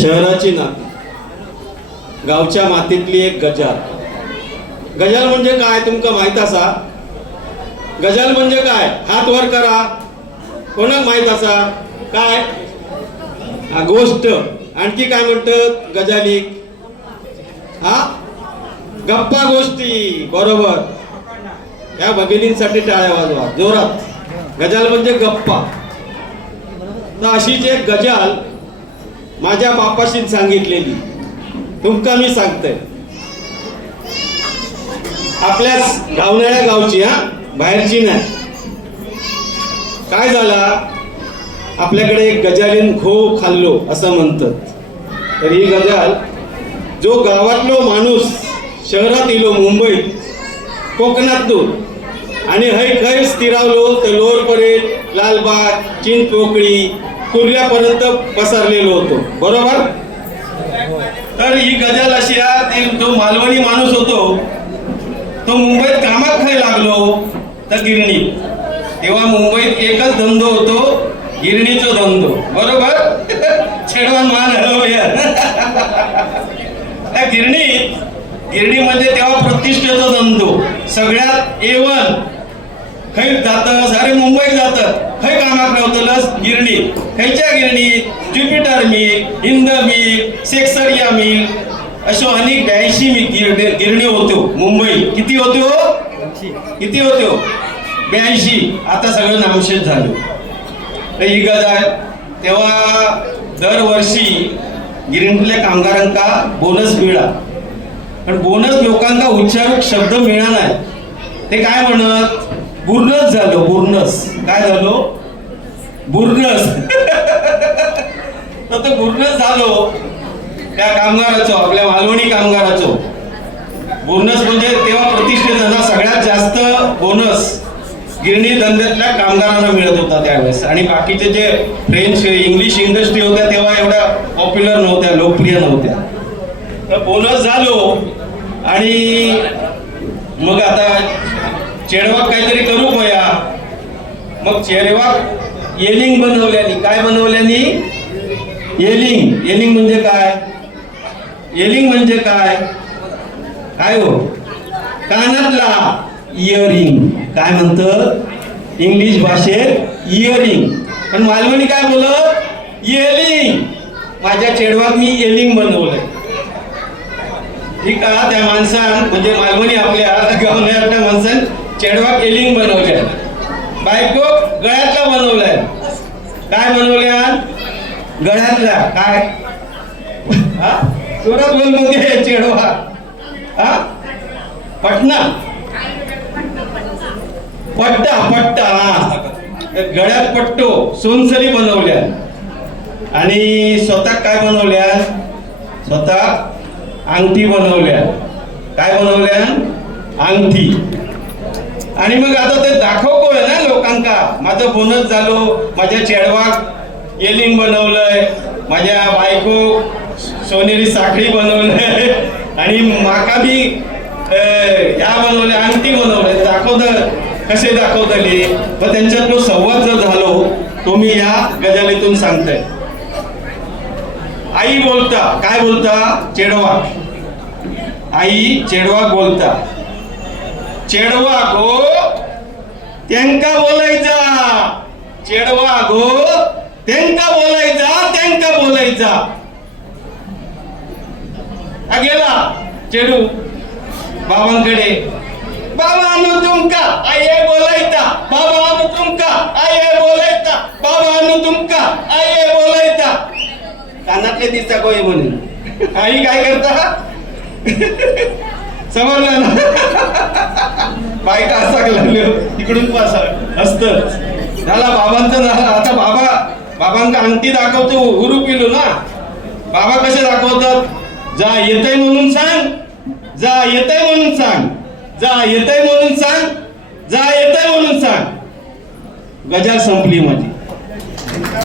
शहराची नाती, गावच्या मातीतली एक गजाल. गजाल म्हणजे काय तुमका माहित असा? गजाल म्हणजे काय? हात वर करा. कोणाक माहित असा काय गोष्ट? आणखी काय म्हणतात गजालीक? हा, गप्पा गोष्टी. बरोबर. या भगिनींसाठी टाळ्या वाजवा जोरात. गजाल म्हणजे गप्पा. तर अशीच एक गजाल माझ्या बापाशी सांगितलेली तुमका मी सांगतोय. आपल्याच गावनाळ्या गावची, हा, बाहेरची नाही. काय झाला, आपल्याकडे एक गजालीन खो खाल्लो असं म्हणतात. तर ही गजाल, जो गावातलो माणूस शहरात इलो, मुंबईत कोकणातून, आणि हय खय स्थिरावलो तर लोअरपर्यंत, लालबाग, चिंचपोकळी, कुर्ल्यापर्यंत पसरलेलो होतो. बरोबर. तर ही गजाल अशी, जो मालवणी माणूस होतो तो मुंबईत कामात खय लागलो तर गिरणी. तेव्हा मुंबईत एकच धंदो होतो, गिरणीचो धंदो. बरोबर. छेडवान मान हलवूया. त्या गिरणी म्हणजे तेव्हा प्रतिष्ठेचा धंदो. सगळ्यात A1 खै जातं, सारे मुंबईत जातात. खै कामाक रावतलस गिरणी. खयच्या गिरणी? Jupiter mill, Hind mill, Seksaria mill, अशो अनेक 82 गिरणी होतो मुंबईत. किती होतो? 82. आता सगळं नामशेष झालं. तर ही गजाल, तेव्हा दरवर्षी गिरणीतल्या कामगारांका बोनस मिळा. पण बोनस लोकांना उच्चारूक शब्द मिळा नाही. ते काय म्हणत? बुरनस झालो. बुरनस. काय झालो? बुरनस. तर तो बुरनस झालो त्या कामगाराचो, आपल्या मालवणी कामगाराचो. बोनस म्हणजे तेव्हा प्रतिष्ठेचा ना सगळ्यात जास्त बोनस गिरणी धंद्यातल्या कामगारांना मिळत होता त्यावेळेस. आणि बाकीचे जे फ्रेंच, इंग्लिश इंडस्ट्री होत्या तेव्हा एवढ्या पॉप्युलर नव्हत्या, लोकप्रिय नव्हत्या. तर बोनस झालो आणि मग आता चेडवाक काहीतरी करू पया. मग चेडवाक येलिंग बनवल्यानी. काय बनवल्यानी? येलिंग. येलिंग म्हणजे काय? येलिंग म्हणजे काय? काय हो? कानातला. इयरिंग. काय म्हणतं इंग्लिश भाषेत? इयरिंग. पण मालवणी काय बोलत? येलिंग. माझ्या चेडवाक मी येलिंग बनवलंय. ठीक आहे. त्या माणसान, म्हणजे मालवणी आपल्या गावच्या माणसान चेडवाक येलिंग बनवल्या. बायको गळ्यातला बनवलाय. काय बनवल्या? गळ्यातला. काय? हा, सुरत बोल मध्ये चेडवा. हा, पटना. पट्टा. हा, गळ्यात पट्टो, सोनसरी बनवल्या. आणि स्वतः काय बनवल्या? स्वतः अंगठी बनवल्या. काय बनवल्या? अंगठी. आणि मग आता ते दाखवतो ना लोकांका, माझं बोनस झालो, माझ्या चेडवाक येलिंग बनवलंय, माझ्या बायको सोनेरी साखळी बनवलंय, आणि माका बी या बनवल्या, अंगठी बनवलंय. दाखवत कसे दाखवतले. मग त्यांच्यात तो संवाद जो झालो तो मी या गजालीतून सांगतोय. आई बोलता. काय बोलता? चेडवा. आई चेडवाक बोलता, चेडवा गो त्यांका बोलायचा. चेडवा गो त्यांका बोलायचा. गेला चेडू बाबांकडे. बाबा आणू तुमका आये बोलायचा. बाबा आणू तुमका आये बोलायचा. बाबा आणू तुमका आये बोलायचा. कानातले दिसता कोई म्हणून. आई काय करता? समजलं ना? बायका असा लागलो इकडून पासा असत झाला. बाबांचा झाला. आता बाबांका अंगठी दाखवतो. हुरू पिलो ना. बाबा कसे दाखवतात? जा येतय म्हणून सांग. जा येतय म्हणून सांग. जा येतय म्हणून सांग. जा येतय म्हणून सांग. गजाल संपली माझी.